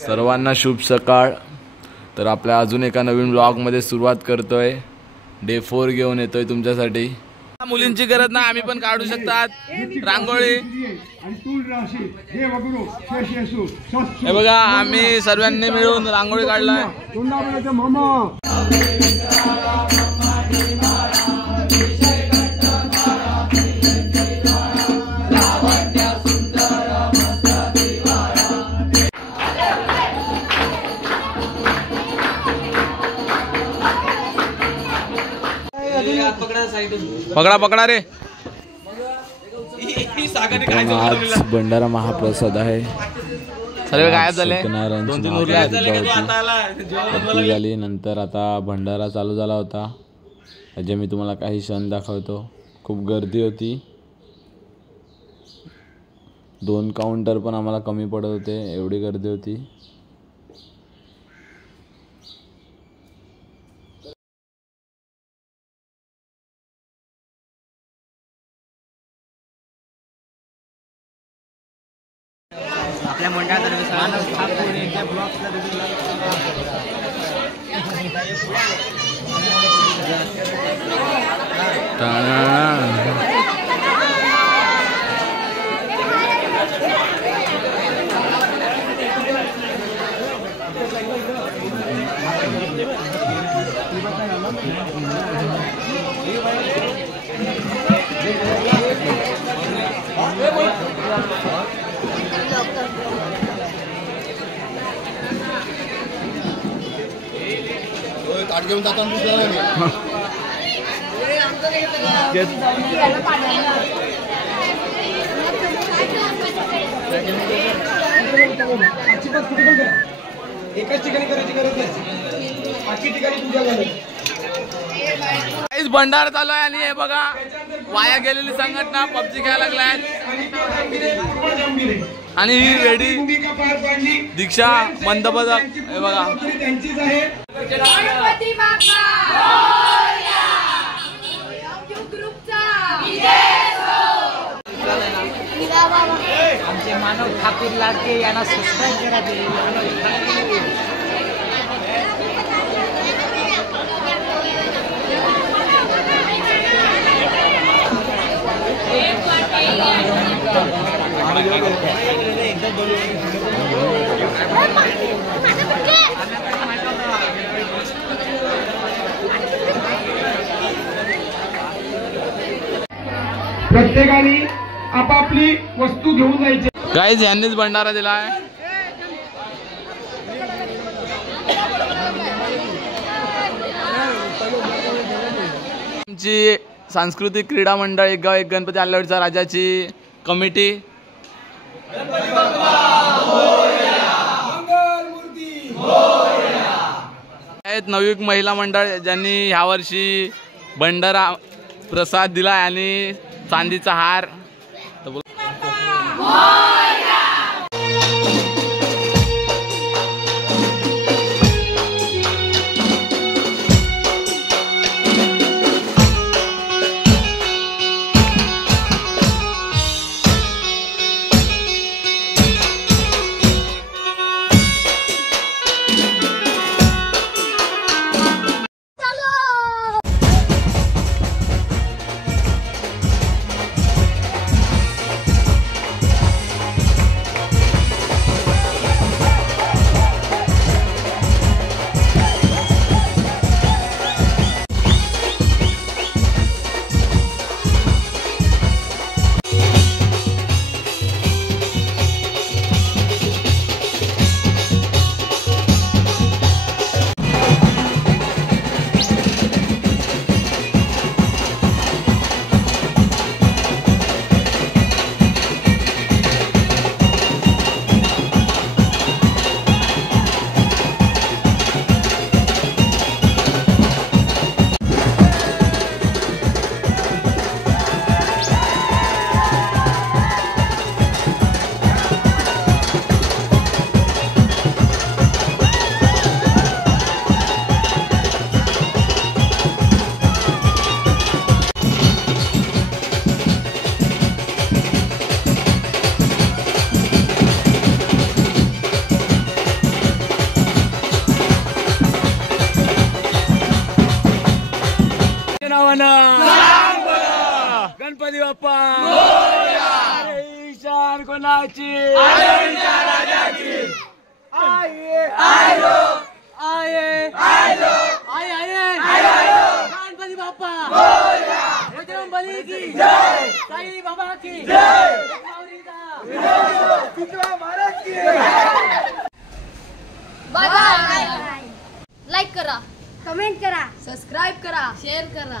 सर्वांना शुभ सकाळ। तर आपल्या अजून एका नवीन ब्लॉगमध्ये सुरुवात करतोय। डे 4 घेऊन येतोय तुमच्यासाठी। मुलींची गरज नाही, आम्ही पण काढू शकतात रांगोळी। हे बघा आम्ही सर्वांनी मिळून रांगोळी काढलाय। पकडा पकडा रे। आज भंडारा महाप्रसाद आहे। सर्व गायब झाले, झाली नंतर आता भंडारा चालू झाला होता। जे मी तुम्हाला काही क्षण दाखवतो। खूप गर्दी होती, 2 काउंटर पण आम्हाला कमी पडत होते, एवढी गर्दी होती। आपल्या मंडळातर्फे घेऊन जातो एकाच ठिकाणी करायची गरज नाही, 5 ठिकाणी पूजा करायची। भंडारा चालू आहे आणि हे बघा वाया गेलेली संघटना पबजी खेळायला लागलाय आणि ही रेडी दीक्षा मंदपदक हे बघा। आमचे मानव ठाकूर लाडके यांना सबस्क्राइब करा। प्रत्येकाने आपापली वस्तू घेऊन जायची। गाइस यांनीच भंडारा दिला आहे। आमची सांस्कृतिक क्रीडा मंडळ एक गाव एक गणपती आल्यावरच्या राजाची कमिटी आहेत। नवयुग महिला मंडळ ज्यांनी ह्या वर्षी भंडारा प्रसाद दिला आणि चांदीचा हार। म्हणा गणपती बाप्पा ईशान कोणाची गणपती बाप्पा बजरंगबली की जय, साई बाबा की जय, बाय बाय. लाईक करा, कमेंट करा, सबस्क्राईब करा, शेअर करा.